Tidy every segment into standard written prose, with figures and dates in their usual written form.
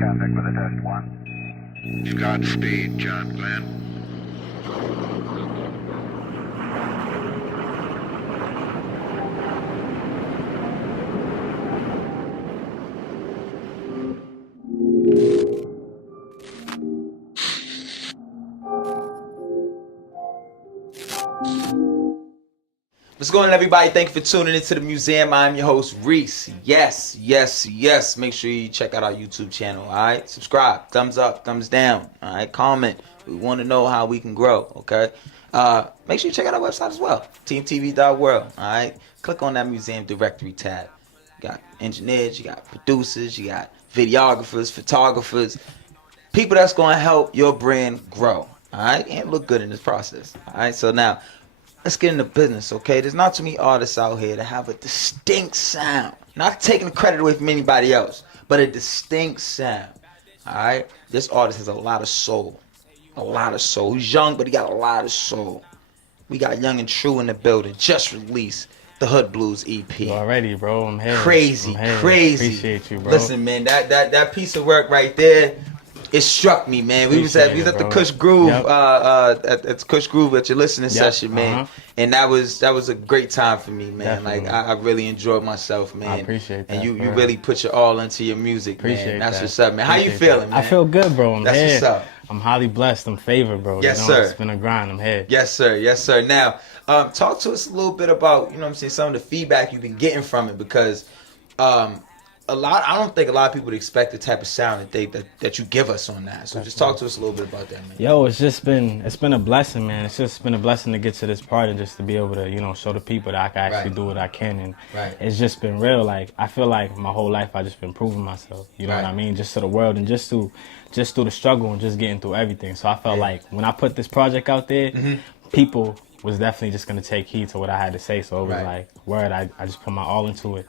contact with a test one. Godspeed, John Glenn. What's going on, everybody? Thank you for tuning into the museum. I'm your host, Reese. Yes. Make sure you check out our YouTube channel, all right? Subscribe, thumbs up, thumbs down, all right? Comment. We want to know how we can grow, okay? Make sure you check out our website as well, TMTV.world, all right? Click on that museum directory tab. You got engineers, you got producers, you got videographers, photographers, people that's going to help your brand grow, all right? And look good in this process, all right? So now, let's get into business, okay? There's not too many artists out here that have a distinct sound. Not taking the credit away from anybody else, but a distinct sound, all right? This artist has a lot of soul. A lot of soul. He's young, but he got a lot of soul. We got YounginTrue in the building. Just released the Hood Blues EP. You already, bro. I'm here. Crazy. Appreciate you, bro. Listen, man, that piece of work right there, it struck me, man. We was at the Kush Groove, yep. at Kush Groove at your listening session, man. And that was a great time for me, man. Definitely. Like I really enjoyed myself, man. I appreciate that. And you really put your all into your music, Appreciate man. That's that. what's up, man. How you feeling, man? I feel good, bro. I'm That's here. what's up. I'm highly blessed. I'm favored, bro. Yes, you know, sir. It's been a grind. I'm here. Yes, sir. Yes, sir. Now, talk to us a little bit about, you know what I'm saying, some of the feedback you've been getting from it, because I don't think a lot of people would expect the type of sound that you give us on that. So just talk to us a little bit about that, man. Yo, it's been a blessing, man. It's just been a blessing to get to this part and just to be able to, you know, show the people that I can actually do what I can. And it's just been real. Like, I feel like my whole life I just been proving myself. You know what I mean? Just to the world and just through the struggle and just getting through everything. So I felt like when I put this project out there, people was definitely just gonna take heed to what I had to say. So it was like, word, I just put my all into it.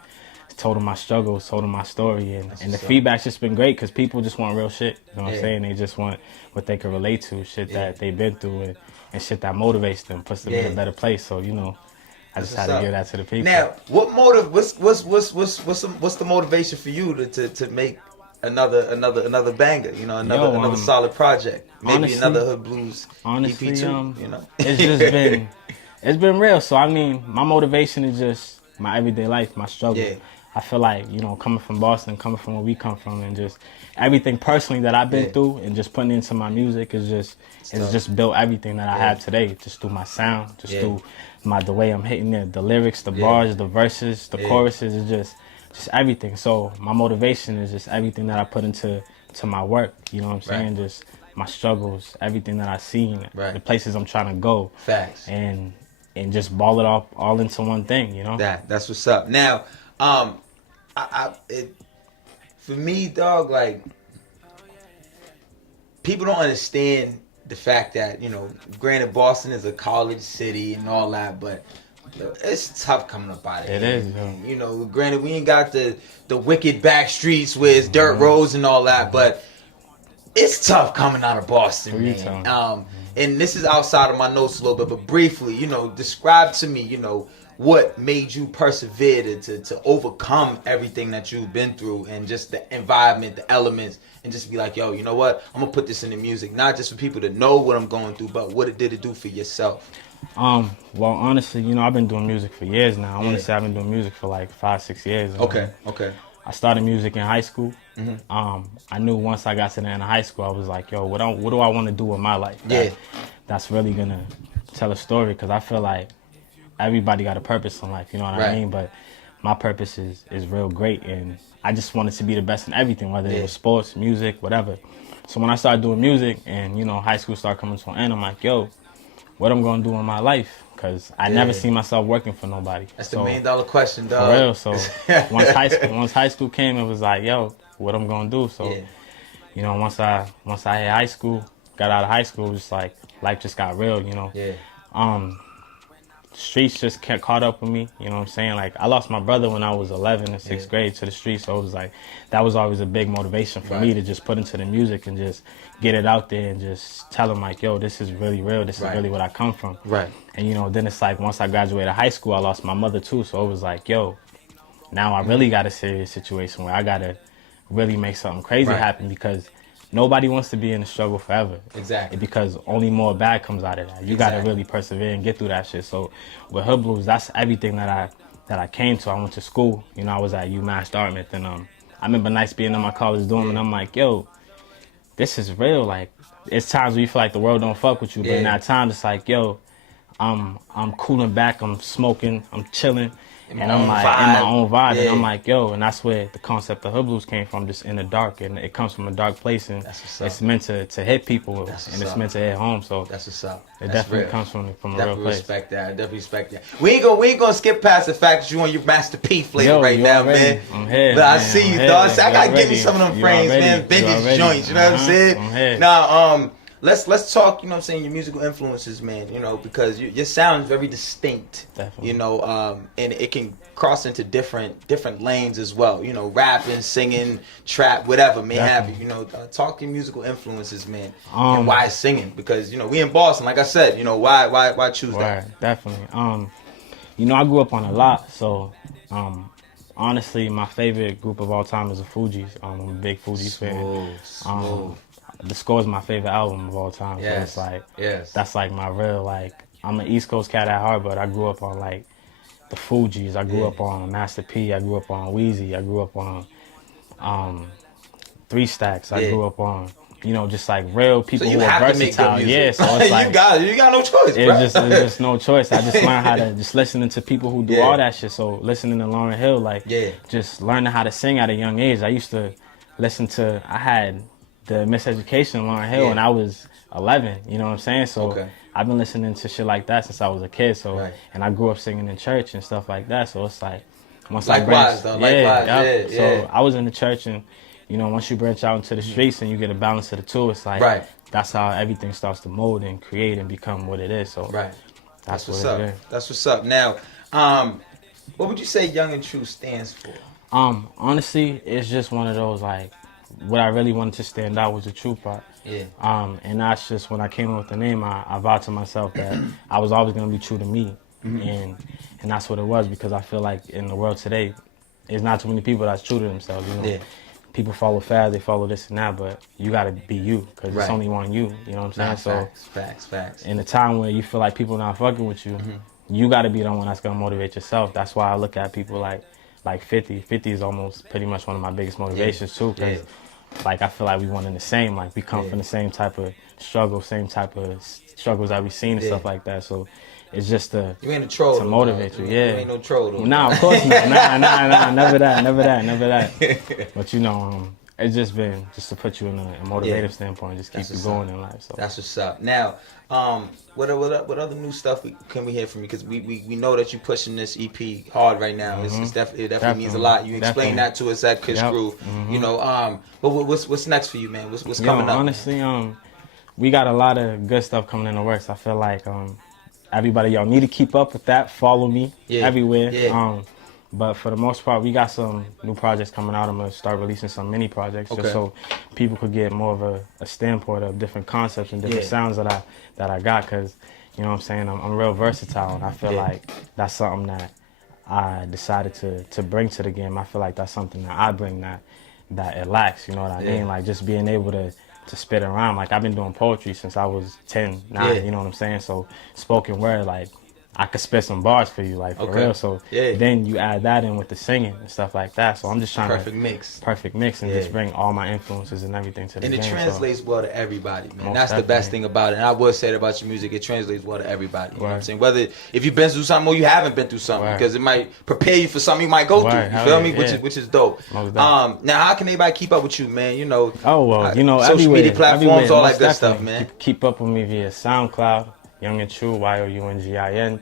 Told them my struggles, told them my story, and the feedback's just been great because people just want real shit. You know what I'm saying? They just want what they can relate to, shit that they've been through, and shit that motivates them, puts them in a better place. So, you know, I just had to give that to the people. Now, what's the motivation for you to make another banger? You know, another solid project, maybe honestly, another Hood Blues honestly, EP too. You know, it's been real. So I mean, my motivation is just my everyday life, my struggle. Yeah. I feel like, you know, coming from Boston, coming from where we come from, and just everything personally that I've been through, and just putting into my music is just built everything that I have today, just through my sound, just through the way I'm hitting it, the lyrics, the bars, the verses, the choruses, is just everything. So my motivation is just everything that I put into my work. You know what I'm saying? Just my struggles, everything that I've seen, the places I'm trying to go. Facts. And just ball it all into one thing. You know. That's what's up. Now. For me, dog, like, people don't understand the fact that, you know, granted Boston is a college city and all that, but it's tough coming up out of here. It is, yo. You know, granted we ain't got the wicked back streets where it's dirt roads and all that, but it's tough coming out of Boston, man. And this is outside of my notes a little bit, but briefly, you know, describe to me, you know, what made you persevere to overcome everything that you've been through, and just the environment, the elements, and just be like, yo, you know what? I'm gonna put this in the music, not just for people to know what I'm going through, but what it did do for yourself. Well, honestly, you know, I've been doing music for years now. I want to say I've been doing music for like 5-6 years. Okay. I started music in high school. I knew once I got to the end of high school, I was like, yo, what do I want to do with my life? That's really gonna tell a story, because I feel like everybody got a purpose in life, you know what I mean? But my purpose is real great, and I just wanted to be the best in everything, whether it was sports, music, whatever. So when I started doing music and, you know, high school started coming to an end, I'm like, yo, what I'm gonna do in my life? Because I never seen myself working for nobody. That's the $1 million question, dog. For real. So once high school came, it was like, yo, what I'm gonna do? So, you know, once I hit high school, got out of high school, it was like life just got real, you know. Streets just kept caught up with me, you know what I'm saying? Like, I lost my brother when I was 11 in 6th grade to the streets, so it was like, that was always a big motivation for me to just put into the music and just get it out there and just tell them, like, yo, this is really real, this is really what I come from. And, you know, then it's like, once I graduated high school, I lost my mother too, so it was like, yo, now I really got a serious situation where I gotta really make something crazy happen, because nobody wants to be in the struggle forever. Exactly. Because only more bad comes out of that. You gotta really persevere and get through that shit. So with Hood Blues, that's everything that I came to. I went to school. You know, I was at UMass Dartmouth, and I remember nights being in my college dorm, and I'm like, yo, this is real. Like, it's times where you feel like the world don't fuck with you, but in that time, it's like, yo, I'm cooling back, I'm smoking, I'm chilling. And I'm like in my own vibe, and I'm like, yo, and that's where the concept of Hood Blues came from, just in the dark, and it comes from a dark place, and it's meant to hit people, and it's meant to hit home. So that's what's up. It definitely comes from a real place. Respect that. I definitely respect that. We ain't gonna skip past the fact that you on your Master P flavor right now, man. I'm here. But I see you, dog. I gotta give me some of them frames, man. Vintage joints. You know what I'm saying? Now, let's talk, you know what I'm saying, your musical influences, man, you know, because your sound is very distinct. Definitely. You know, and it can cross into different lanes as well, you know, rapping, singing, trap, whatever may have you, you know. Talk your musical influences, man, and why singing, because, you know, we in Boston, like I said, you know, why choose that? Definitely. You know, I grew up on a lot, so honestly, my favorite group of all time is the Fugees. I'm a big Fugees fan. The Score is my favorite album of all time. So it's like, that's like my real, like, I'm an East Coast cat at heart, but I grew up on like the Fugees. I grew up on Master P. I grew up on Weezy. I grew up on 3 Stacks. I grew up on, you know, just like real people who are versatile. Yeah, so it's like you got no choice, bro. It's just no choice. I just learned how to just listening to people who do all that shit. So listening to Lauryn Hill, like just learning how to sing at a young age. I used to listen to, I had the Miseducation of Lauryn Hill when I was 11, you know what I'm saying? So I've been listening to shit like that since I was a kid. So and I grew up singing in church and stuff like that. So it's like once I branched, so I was in the church, and you know, once you branch out into the streets and you get a balance of the two, it's like that's how everything starts to mold and create and become what it is. So that's what's up. That's what's up. Now, what would you say YounginTrue stands for? Honestly, it's just one of those, like, what I really wanted to stand out was the true part. And that's just when I came up with the name, I vowed to myself that I was always going to be true to me. And that's what it was, because I feel like in the world today, there's not too many people that's true to themselves. You know, people follow fast, they follow this and that, but you got to be you, because it's only one you. You know what I'm saying? Facts. In a time where you feel like people not fucking with you, you got to be the one that's going to motivate yourself. That's why I look at people like 50. 50 is almost pretty much one of my biggest motivations too, because like I feel like we one in the same, like we come from the same type of struggle, same type of struggles that we've seen and stuff like that. So it's just you ain't a troll to motivate you. You ain't no troll though. Nah, of course not. Nah, never that. But you know, it's just been just to put you in a motivative standpoint, just keep you going in life. So that's what's up. Now, what other new stuff can we hear from you? Because we know that you're pushing this EP hard right now. It definitely means a lot. You explained that to us at Kiss Crew. You know, but what's next for you, man? What's coming up? Honestly, we got a lot of good stuff coming in the works. I feel like everybody, y'all need to keep up with that. Follow me everywhere. But for the most part, we got some new projects coming out. I'm going to start releasing some mini projects just so people could get more of a standpoint of different concepts and different sounds that I got, because, you know what I'm saying, I'm real versatile, and I feel like that's something that I decided to bring to the game. I feel like that's something that I bring that it lacks, you know what I mean? Like just being able to spit and rhyme. Like I've been doing poetry since I was 10, 9, you know what I'm saying? So spoken word, like I could spit some bars for you, like for real. So then you add that in with the singing and stuff like that. So I'm just trying perfect mix and just bring all my influences and everything to the game. And it translates well to everybody, man. That's the best thing about it. And I will say it about your music, it translates well to everybody. You know what I'm saying? Whether if you've been through something or you haven't been through something, because it might prepare you for something you might go through. You feel me? Which is dope. Now, how can anybody keep up with you, man? You know, you know, social media platforms, all that good stuff, man. Keep up with me via SoundCloud, YounginTrue,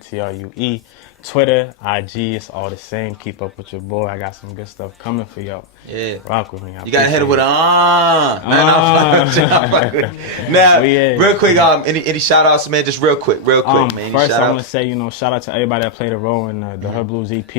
YounginTrue. Twitter, IG, it's all the same. Keep up with your boy. I got some good stuff coming for y'all. Rock with me. You gotta hit it with Now, real quick, any shout outs, man? Just real quick, man. First, I want to say, you know, shout out to everybody that played a role in the Hood Blues EP.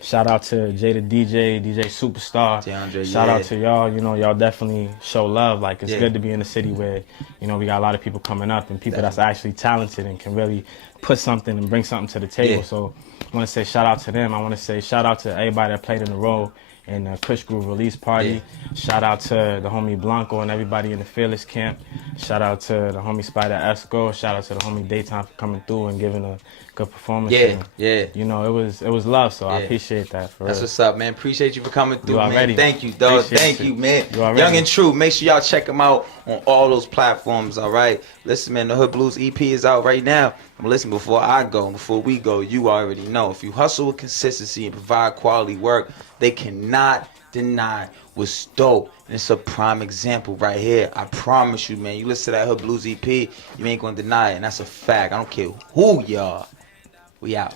Shout out to Jada DJ Superstar. Shout out to y'all. You know, y'all definitely show love. Like, it's good to be in a city where, you know, we got a lot of people coming up and people that's actually talented and can really put something and bring something to the table. So I want to say shout out to them. I want to say shout out to everybody that played in the role and the Kush Groove release party. Shout out to the homie Blanco and everybody in the Fearless camp. Shout out to the homie Spider Esco. Shout out to the homie Daytime for coming through and giving a good performance. You know, it was love, so I appreciate that. For That's real. what's up, man. Appreciate you for coming through, man. Ready. Thank you, dog. Thank you, man. Young and True. Make sure y'all check him out on all those platforms, all right? Listen, man, the Hood Blues EP is out right now. Listen, before we go, you already know. If you hustle with consistency and provide quality work, they cannot deny what's dope. And it's a prime example right here. I promise you, man. You listen to that Hood Blues EP, you ain't gonna deny it. And that's a fact. I don't care who y'all. We out.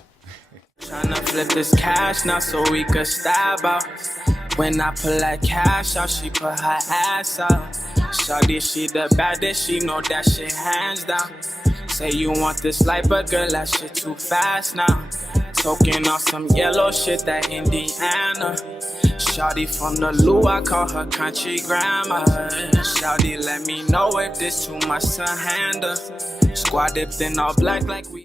Tryna flip this cash now so we could stab out. When I pull that cash out, she put her ass out. Shawty, she the baddest, she know that shit hands down. Say you want this life, but girl, that shit too fast now. Talking on some yellow shit, that Indiana. Shawty from the Lou, I call her country grandma. Shawty, let me know if this too much to handle. Squad dipped in all black like we